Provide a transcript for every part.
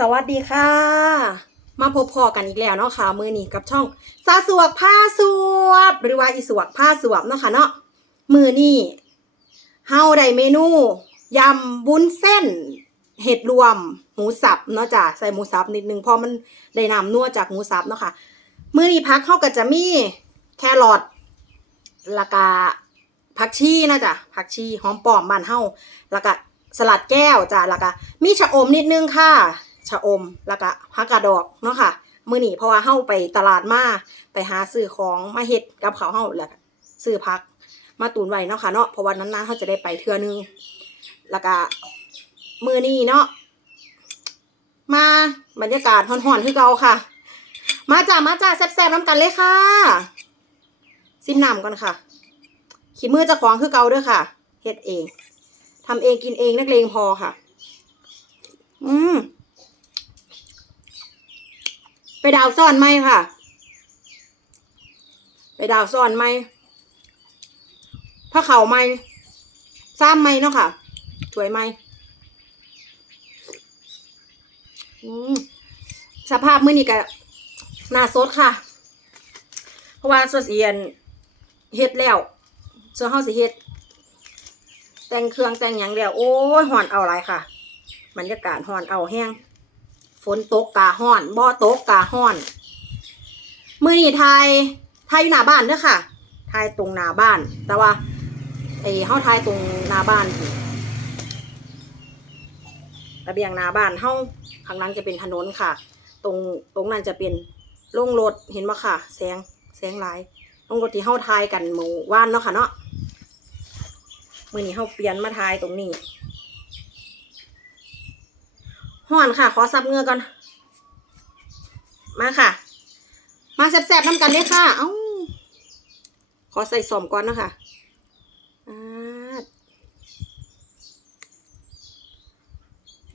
สวัสดีค่ะ มาพบพอกันอีกแล้วเนาะค่ะมือนี้กับช่องซาสวกผ้าสวบหรือว่าอีสวกผ้าสวบเนาะค่ะเนาะมือนี้เฮาได้เมนูยำวุ้นเส้น เห็ดรวมหมูสับเนาะจ้ะใส่หมูสับนิดนึงเพราะมันได้น้ำนัวจากหมูสับเนาะค่ะมือนี้พักเฮาก็จะมีแครอทล้วก็ผักชีนะจ๊ะผักชีหอมปอมบ้านเฮาล้วก็สลัดแก้วจ้ะล้วก็มีชะอมนิดนึงค่ะ ชะอม แล้วก็ผักกาดดอกเนาะค่ะมื้อนี้เพราะว่าเฮาไปตลาดมาไปหาซื้อของมาเฮ็ดกับเขาเฮาแล้วก็ซื้อผักมาตุนไว้เนาะค่ะเนาะเพราะว่านั้นๆเฮาจะได้ไปเทื่อนึง แล้วก็มื้อนี้เนาะมาบรรยากาศฮ้อนๆคือเก่าค่ะ มาจ้ามาจ้าแซ่บๆน้ำกันเลยค่ะซิมน้ำก่อนค่ะ ขี้มือจะของคือเก่าด้อค่ะเฮ็ดเองทำเองกินเองนักเลงพอค่ะ อืม ดาวซ่อนไหมค่ะ ไปดาวซ่อนไหมผ้าเข่าไหมซ้ำไหมเนาะค่ะ สวยไหมสภาพมื้อนี้ก็หน้าสดค่ะ เพราะว่าสดเอียนเฮ็ดแล้วส่วนเฮาสิเฮ็ด แต่งเครื่องแต่งหยังแล้ว โอ้ยฮ้อนเอาหลายค่ะบรรยากาศฮ้อนเอาแห้ง ฝนตกกาฮ้อนบ่อตกกาฮ้อน มือนี้ทายทยอยู่หน้าบ้านเด้อค่ะไทยตรงหน้าบ้าน แต่ว่าไอ้เฮาทยตรงหน้าบ้านระเบียงหน้าบ้านเฮาข้างหลังจะเป็นถนนค่ะ ตรงตรงนั้นจะเป็นโรงรถเห็นบ่ค่ะ แสงแสงหลายโรงรถที่เฮาทยกันหมู่ว่านเนาะค่ะเนาะมือนี้เฮาเปลี่ยนมาทายตรงนี้ ฮ้อนค่ะ ขอซับเงือก่อน มาค่ะ มาแซ่บๆน้ำกันเลยค่ะ เอ้า ขอใส่สมก่อนนะคะ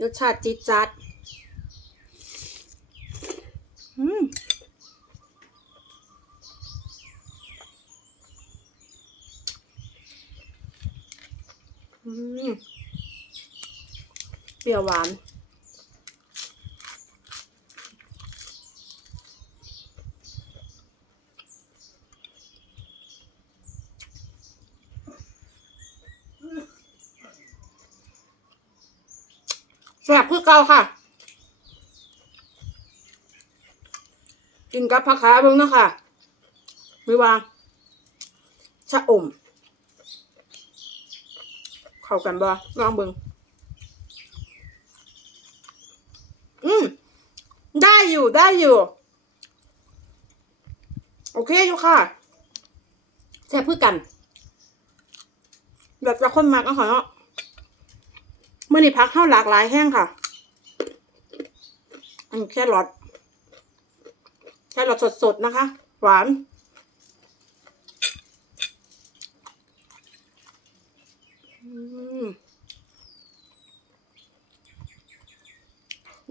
รสชาติจี๊ดจัดอืมอืมเปรี้ยวหวาน คือเก่าค่ะ กินกับผักขาเบิ่งเนาะค่ะไม่ว่าชะอม เข้ากันบ่ลองเบิ่งอืมได้อยู่ได้อยู่ โอเคอยู่ค่ะแซ่บคือกัน แบบจะคนมักเนาะค่ะเนาะเมื่อนี้พักเข้าหลากหลายแห้งค่ะ อันแค่รอทแค่รอทสดๆนะคะ หวาน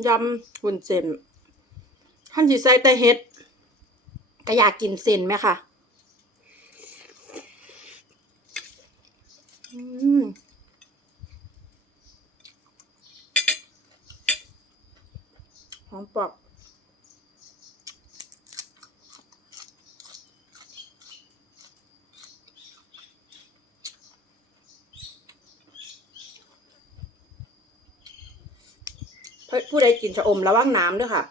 ยำหุ่นเส้นท่านจีใส่แต่เฮ็ดก็อยากกินเส้นไหมค่ะอืม หอมปอบผู้ใดกินชะอมระวังน้ำด้วยค่ะ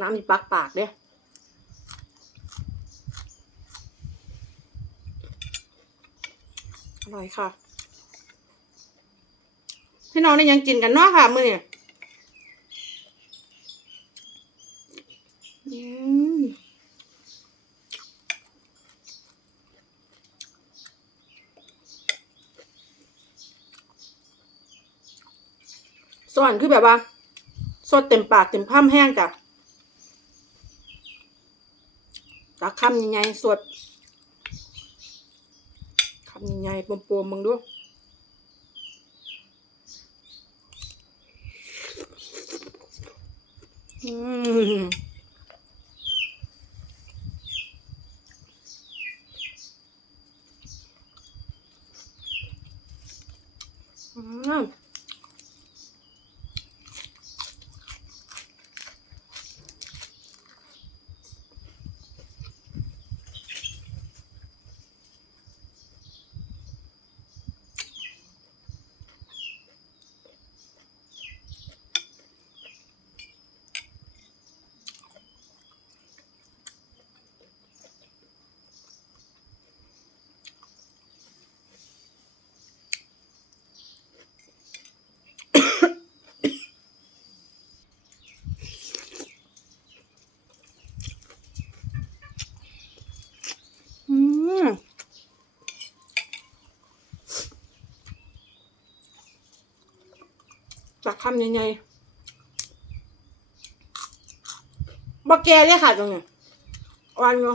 น้ำมีปากปากเนี่ยอร่อยค่ะ พี่น้องได้ยังกินกันเนาะค่ะ มือนี่อืมสวรรค์คือแบบว่า สดเต็มปากเต็มข้ามแห้งจ้ะตักคำยังไงสดคำยังไงปมๆมึงดู อืม ตักคำยังไงบกแกเลยค่ะตรงนี้อ่อนอยู่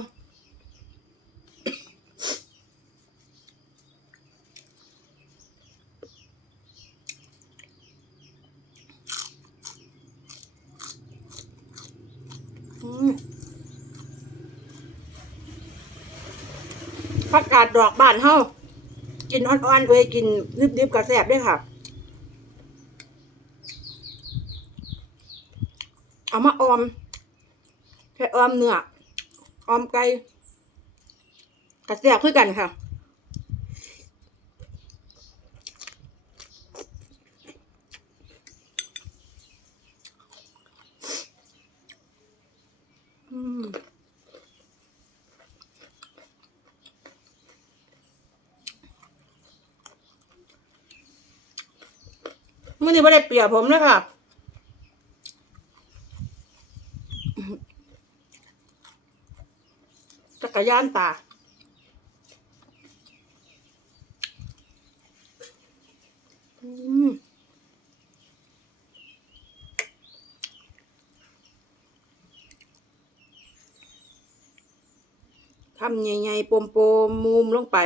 อืมผักกาดดอกบ้านเฮากินอ่อนๆเว้ยกินดิบๆกระแสบด้วยค่ะ เอามาออมแค่ออมเนื้อออมไก่กระแสบคือกันค่ะมื่อนี้ไม่ได้เปียบผมเลยค่ะ กรยานตา อืมทำใหญ่ๆปมๆมุมลงไป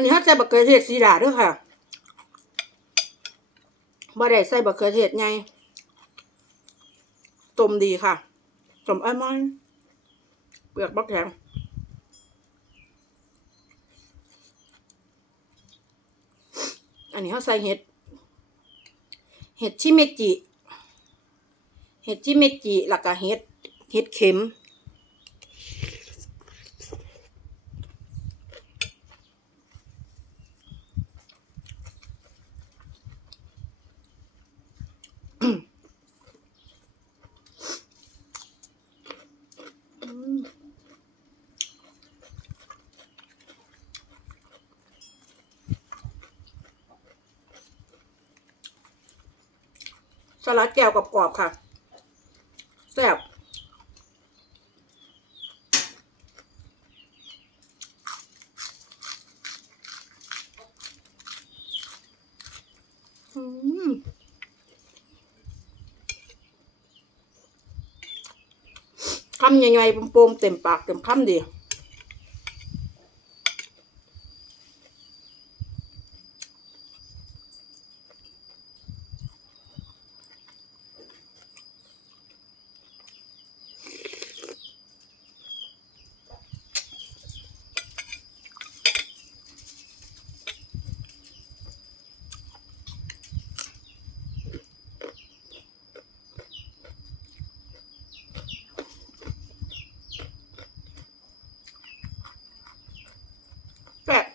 อันนี้ถ้าใส่บักเขือเทศสีดาด้วยค่ะบ่ได้ใส่บักเขือเทศไงต้มดีค่ะต้มอ้อยมอยเปลือกบักแข็งอันนี้เขาใส่เห็ด เห็ดชิเมจิ เห็ดชิเมจิแล้วก็เห็ด เห็ดเข็ม สลัดแก้วกรอบๆค่ะแซ่บคำใหญ่ๆโปมๆเต็มปากเต็มคำดี แซ่บ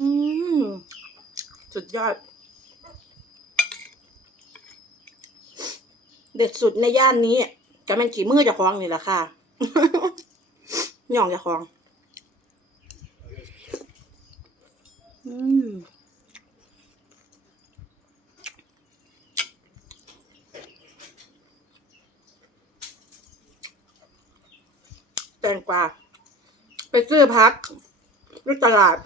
อืม สุดยอด เด็ดสุดในย่านนี้ก็เป็นขี่มือจะคลองนี่แหละค่ะย่องจะคลอง อืมแตงกวาไปซื้อพักที่ตลาด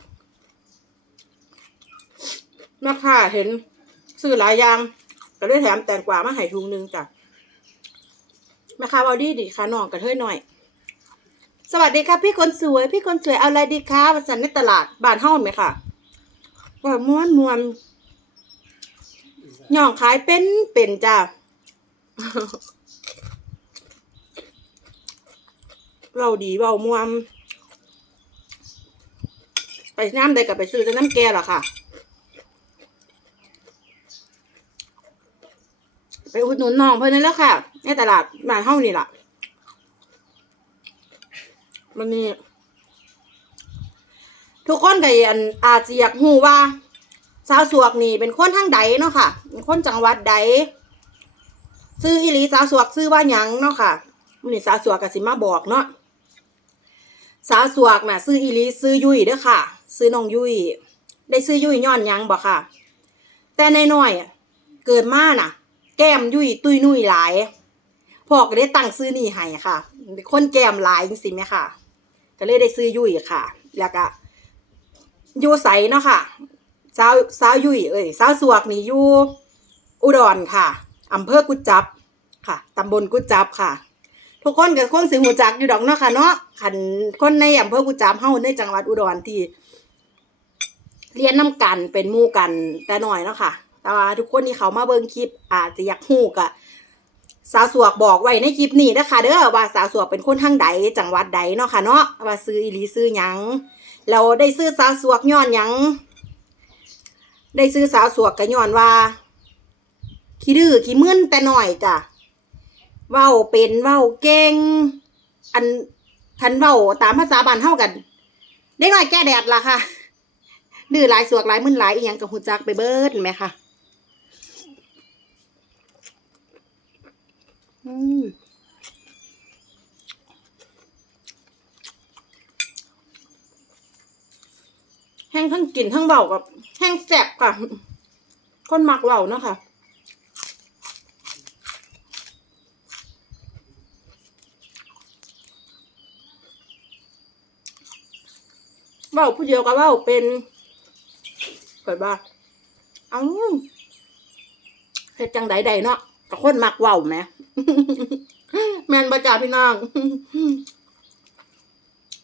แม่ค้าเห็นซื้อหลายอย่างก็ได้แถมแตงกวามาให้ถุงหนึงจ้ะแม่ค้าเอาดีดีค่ะน้องกระเทยหน่อย สวัสดีครับพี่คนสวย พี่คนสวยเอาอะไรดีคะวันสันในตลาดบ้านเฮ้าไหมค่ะว่าม้วนมวนย่องขายเป็นเป็นจ้าเราดีเบามวนไปน้ำใดกับไปซื้อแต่น้ำแกล่ะค่ะ ไปอุดหนุนน้องเพิ่นนั่นแหล้วค่ะ ในตลาดบ้านเฮานี่ล่ะมันนี่ทุกคนก็อันอาจจะอยากฮู้ว่าสาวสวกนี่เป็นคนทางใดเนาะค่ะเป็นคนจังหวัดใดซื้ออีหลีสาวสวกซื้อว่าหยังเนาะค่ะมื้อนี้สาวสวกก็สิมาบอกเนาะสาวสวกน่ะ ซื้ออีหลีซื้อยุ้ยเด้อค่ะ ซื้อน้องยุ้ยได้ซื้อยุ้ยย้อนหยังบ่ค่ะ แต่ใน้อยๆอะเกิดมาน่ะ แก้มยุยตุยนุ่ยหลายพ่อก็ได้ตั้งซื้อนี่ให้ค่ะเป็นคนแก้มหลายจังซี่แม่ค่ะ ก็เลยได้ซื้อยุยค่ะ แล้วก็อยู่ใสเนาะค่ะสาวสาวยุยเอ้ยสาวสวกนี่อยู่อุดรค่ะอำเภอกุจับค่ะตำบลกุจับค่ะ ทุกคนก็คงสิหูจักอยู่ดอกเนาะค่ะเนาะคันคนในอำเภอกุจับเฮาในจังหวัดอุดรที่ เรียนน้กันเป็นมู่กันแต่น้อยเนาะค่ะ แต่ว่าทุกคนที่เขามาเบิ่งคลิปอาจจะอยากฮู้กะสาวสวกบอกไว้ในคลิปนี้นะคะเด้อว่าสาวสวกเป็นคนทางใดจังหวัดใดเนาะค่ะเนาะว่าซื้ออีหลีซื้อหยังเราได้ซื้อสาวสวกย้อนหยังได้ซื้อสาวสวกกะย้อนว่าขี้ดื้อขี้มึนแต่หน่อยจ้ะเว้าเป็นเว้าเก่งอันทันเว้าตามภาษาบ้านเฮากันเด็กน้อยแก้แดดล่ะค่ะดื้อหลายสวกหลายมึนหลายอีหยังกับหูจักไปเบิดไหมค่ะ อืมแห้งทั้งกลิ่นทั้งเบากับแห้งแสบค่ะคนมักเบาเนาะค่ะเบาผู้เดียวกับเบาเป็นเกิดว่าเอ้าเฮ็ดจังใดใดเนาะ กับคนมักเว้าแหมแมนบ่จ้าพี่น้อง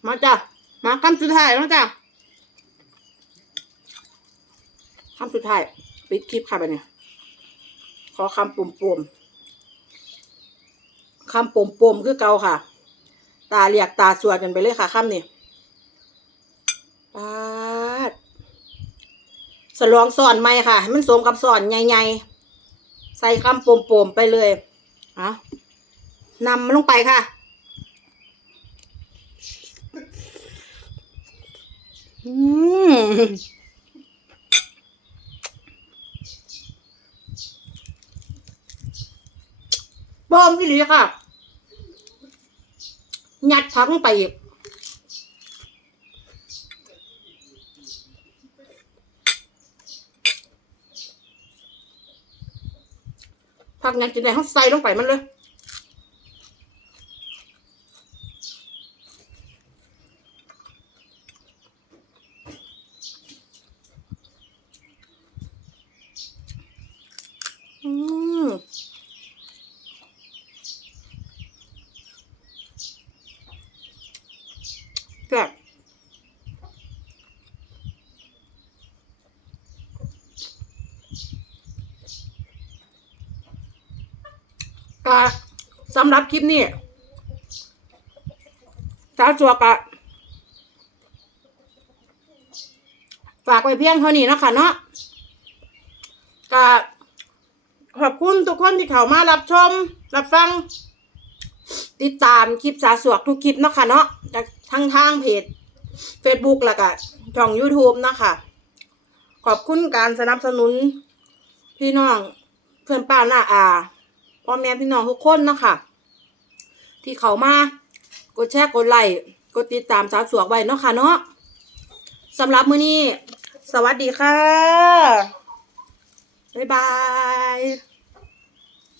มาจ้ะมาคำสุดท้ายแล้วจ้ะคำสุดท้ายปิดคลิปค่ะไปเนี่ยขอคำปุ่มปุ่มคำปุ่มปุ่มคือเก่าค่ะ ตาเรียกตาสวดกันไปเลยค่ะคำนี่ปาดสลองสอนไหมค่ะให้มันสมกับสอนใหญ่ๆ ใส่คำโปมๆไปเลยเอานำมันลงไปค่ะ อืมบอมอีหลีค่ะยัดพักลงไปอีก ผักหยังจะได้เขาใส่ลงไปมันเลยอืมแบบ ก็สำหรับคลิปนี้สาวจัวกะฝากไว้เพียงเท่านี้นะคะเนาะก็ขอบคุณทุกคนที่เข้ามารับชม รับฟัง ติดตามคลิปสาสวกทุกคลิปนะคะเนาะจากทั้งทางเพจ Facebook แล้วก็ช่อง YouTube นะคะขอบคุณการสนับสนุนพี่น้องเพื่อนป้าหน้าอา พ่อแม่พี่น้องทุกคนนะค่ะที่เขามากดแชร์กดไลค์กดติดตามสาวสวกไว้เนาะค่ะเนาะสำหรับมื้อนี้ สวัสดีค่ะ บ๊ายบาย